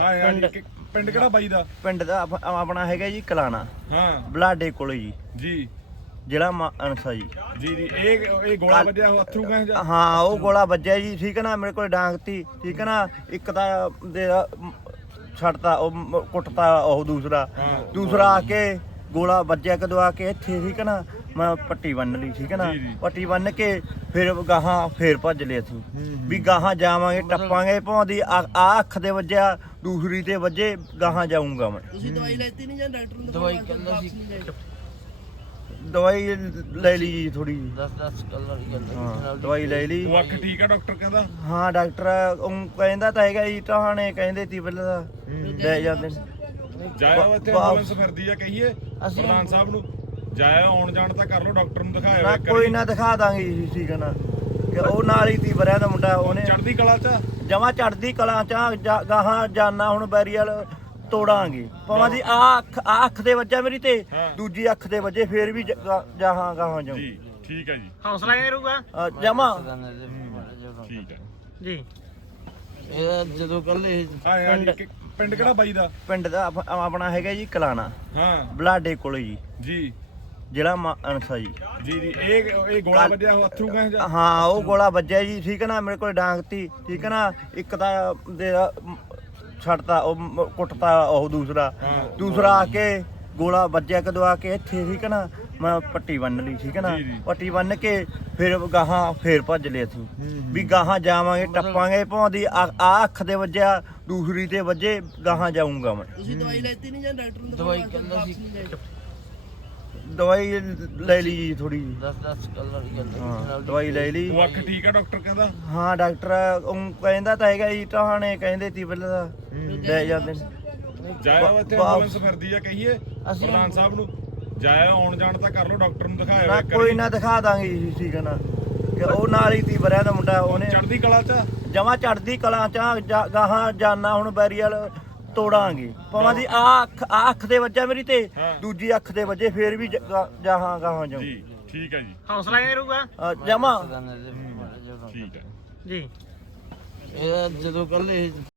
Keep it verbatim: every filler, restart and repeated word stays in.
ਹਾਂ ਯਾਰ ਜੀ, ਕਿ- ਪਿੰਡ ਕਿਹੜਾ ਬਾਈ ਦਾ? ਪਿੰਡ ਦਾ ਆਪ- ਆਪਣਾ ਹੈਗਾ ਜੀ ਕਲਾਣਾ ਹਾਂ ਬਲਾਡੇ ਕੋਲੇ ਜੀ, ਜੀ ਜ਼ਿਲ੍ਹਾ ਮਾਨਸਾ ਜੀ। ਜੀ ਜੀ ਇਹ ਇਹ ਗੋਲਾ ਕੱਲ੍ਹ- ਵੱਜਿਆ ਉਹ ਅਥਰੂ ਗਏ ਜਾਂ ਹਾਂ ਉਹ ਗੋਲਾ ਵੱਜਿਆ ਜੀ, ਠੀਕ ਹੈ ਨਾ। ਮੇਰੇ ਕੋਲ ਡਾਂਗ ਤੀ, ਠੀਕ ਹੈ ਨਾ। ਇੱਕ ਤਾਂ ਦੇ ਛੱਡਤਾ ਉਹ ਮ- ਕੁੱਟਤਾ ਉਹ ਦੂਸਰਾ ਹਾਂ। ਦੂਸਰਾ ਆ ਕੇ ਗੋਲਾ ਵੱਜਿਆ ਕਦੋਂ ਆ ਕੇ ਇੱਥੇ, ਠੀਕ ਹੈ ਨਾ। ਮੈਂ ਪੱਟੀ ਬੰਨ ਲਈ, ਠੀਕ ਹੈ ਨਾ। ਜੀ, ਜੀ। ਪੱਟੀ ਬੰਨ ਕੇ ਫਿਰ ਗਾਹਾਂ ਫੇਰ ਭੱਜ ਲਏ ਅਸੀਂ ਵੀ ਗਾਹਾਂ ਜਾਵਾਂਗੇ ਟੱਪਾਂਗੇ ਭਾਂਦੀ ਆ ਆਹ ਅੱਖ ਦੇ ਵੱਜਿਆ, ਦੂਸਰੀ ਤੇ ਵੱਜੇ, ਗਾਹਾਂ ਜਾਊਂਗਾ ਮੈਂ। ਤੁਸੀਂ ਦਵਾਈ ਲੈਤੀ ਨਹੀਂ ਜਾਂ ਡਾਕਟਰ ਨੂੰ ਦਵਾਈ ਕਹਿੰਦਾ ਸੀ ਦਵਾਈ ਲੈ ਲਈ ਜੀ ਥੋੜੀ ਜੀ, ਦਸ ਦਸ ਕਲਰ ਹਾਂ ਦਵਾਈ ਲੈ ਲਈ। ਉਹ ਅੱਖ ਠੀਕ ਆ ਡਾਕਟਰ ਕਹਿੰਦਾ? ਹਾਂ ਡਾਕਟਰ ਉਹ ਕਹਿੰਦਾ ਤਾਂ ਹੈਗਾ ਜੀ, ਟਹਾਣੇ ਕਹਿੰਦੇ ਤੀ ਪਹਿਲਾਂ ਤਾਂ ਲੈ ਜਾਂਦੇ ਨੇ। ਜਾਇਆ ਇੱਥੇ ਵਾਹ। ਐਂਬੂਲੈਂਸ ਫਿਰਦੀ ਆ ਕਹੀਏ ਅਸੀਂ- ਪ੍ਰਧਾਨ ਸਾਹਿਬ ਨੂੰ ਜਾਇਆ ਆਉਣ ਜਾਣ ਤਾਂ ਕਰ ਲੋ, ਡਾਕਟਰ ਨੂੰ ਦਿਖਾਇਆ ਨਾ ਕੋਈ ਨਾ ਦਿਖਾ ਦਾਂਗੇ ਜੀ, ਠੀਕ ਹੈ ਨਾ। ਕਿ ਉਹ ਨਾਲ ਹੀ ਤੀ ਵਰਿਆ ਦਾ ਮੁੰਡਾ, ਉਹਨੇ ਚੜ੍ਹਦੀ ਕਲਾ ਚ ਜਮਾ ਚੜਦੀ ਕਲਾਂ ਚ ਜਾ- ਗਾਹਾਂ ਜਾਨਾ ਹੁਣ ਬੈਰੀਅਲ ਤੋੜਾਂਗੇ ਪਵਾਂ ਦੀ। ਆ ਅੱਖ ਆ ਅੱਖ ਦੇ ਵੱਜਾ ਮੇਰੀ ਤੇ ਹਾਂ। ਦੂਜੀ ਅੱਖ ਦੇ ਵੱਜੇ, ਫੇਰ ਵੀ ਜ- ਗਾ- ਜਾਹਾਂ ਗਾਹਾਂ ਜਾਉ ਜੀ ਠੀਕ ਹੈ ਜੀ ਹੌਸਲਾ ਹੀ ਰਹੂਗਾ ਜਮਾ ਠੀਕ ਹੈ ਜੀ। ਇਹ ਜਦੋਂ ਕੱਲ ਇਹ ਹਾਂ ਯਾਰ ਜੀ, ਕਿ- ਪਿੰਡ ਕਿਹੜਾ ਬਾਈ ਦਾ? ਪਿੰਡ ਦਾ ਆਪ- ਆਪਣਾ ਹੈਗਾ ਜੀ ਕਲਾਣਾ ਹਾਂ ਬਲਾਡੇ ਕੋਲੇ ਜੀ, ਜੀ ਜ਼ਿਲ੍ਹਾ ਮਾਨਸਾ ਜੀ। ਜੀ ਜੀ ਇਹ ਇਹ ਗੋਲਾ ਕੱਲ੍ਹ- ਵੱਜਿਆ ਉਹ ਅਥਰੂ ਗਏ ਜਾਂ ਹਾਂ ਉਹ ਗੋਲਾ ਵੱਜਿਆ ਜੀ, ਠੀਕ ਹੈ ਨਾ। ਮੇਰੇ ਕੋਲ ਡਾਂਗ ਤੀ, ਠੀਕ ਹੈ ਨਾ। ਇੱਕ ਤਾਂ ਦੇ ਛੱਡਤਾ ਉਹ ਮ- ਕੁੱਟਤਾ ਉਹ ਦੂਸਰਾ ਹਾਂ। ਦੂਸਰਾ ਆ ਕੇ ਗੋਲਾ ਵੱਜਿਆ ਕਦੋਂ ਆ ਕੇ ਇੱਥੇ, ਠੀਕ ਹੈ ਨਾ। ਮੈਂ ਪੱਟੀ ਬੰਨ ਲਈ, ਠੀਕ ਹੈ ਨਾ। ਜੀ, ਜੀ। ਪੱਟੀ ਬੰਨ ਕੇ ਫਿਰ ਗਾਹਾਂ ਫੇਰ ਭੱਜ ਲਏ ਅਸੀਂ ਵੀ ਗਾਹਾਂ ਜਾਵਾਂਗੇ ਟੱਪਾਂਗੇ ਭਾਂਦੀ ਆ ਆਹ ਅੱਖ ਦੇ ਵੱਜਿਆ, ਦੂਸਰੀ ਤੇ ਵੱਜੇ, ਗਾਹਾਂ ਜਾਊਂਗਾ ਮੈਂ। ਤੁਸੀਂ ਦਵਾਈ ਲੈਤੀ ਨਹੀਂ ਜਾਂ ਡਾਕਟਰ ਨੂੰ ਦਵਾਈ ਕਹਿੰਦਾ ਸੀ ਦਵਾਈ ਲੈ ਲਈ ਜੀ ਥੋੜੀ ਜੀ, ਦਸ ਦਸ ਕਲਰ ਹਾਂ ਦਵਾਈ ਲੈ ਲਈ। ਉਹ ਅੱਖ ਠੀਕ ਆ ਡਾਕਟਰ ਕਹਿੰਦਾ? ਹਾਂ ਡਾਕਟਰ ਉਹ ਕਹਿੰਦਾ ਤਾਂ ਹੈਗਾ ਜੀ, ਟਹਾਣੇ ਕਹਿੰਦੇ ਤੀ ਪਹਿਲਾਂ ਤਾਂ ਲੈ ਜਾਂਦੇ ਨੇ। ਜਾਇਆ ਇੱਥੇ ਵਾਹ। ਐਂਬੂਲੈਂਸ ਫਿਰਦੀ ਆ ਕਹੀਏ ਅਸੀਂ- ਪ੍ਰਧਾਨ ਸਾਹਿਬ ਨੂੰ ਜਾਇਆ ਆਉਣ ਜਾਣ ਤਾਂ ਕਰ ਲੋ, ਡਾਕਟਰ ਨੂੰ ਦਿਖਾਇਆ ਨਾ ਕੋਈ ਨਾ ਦਿਖਾ ਦਾਂਗੇ ਜੀ, ਠੀਕ ਹੈ ਨਾ। ਕਿ ਉਹ ਨਾਲ ਹੀ ਤੀ ਵਰਿਆ ਦਾ ਮੁੰਡਾ, ਉਹਨੇ ਚੜ੍ਹਦੀ ਕਲਾ ਚ ਜਮਾ ਚੜਦੀ ਕਲਾਂ ਚ ਜਾ- ਗਾਹਾਂ ਜਾਨਾ ਹੁਣ ਬੈਰੀਅਲ ਤੋੜਾਂਗੇ ਪਵਾਂ ਦੀ। ਆ ਅੱਖ ਆ ਅੱਖ ਦੇ ਵੱਜਾ ਮੇਰੀ ਤੇ ਹਾਂ। ਦੂਜੀ ਅੱਖ ਦੇ ਵੱਜੇ, ਫੇਰ ਵੀ ਜ- ਗਾ- ਜਾਹਾਂ ਗਾਹਾਂ ਜਾਉ ਜੀ ਠੀਕ ਹੈ ਜੀ ਹੌਸਲਾ ਹੀ ਰਹੂਗਾ ਜਮਾ ਠੀਕ ਹੈ ਜੀ। ਇਹ ਜਦੋਂ ਕੱਲ ਇਹ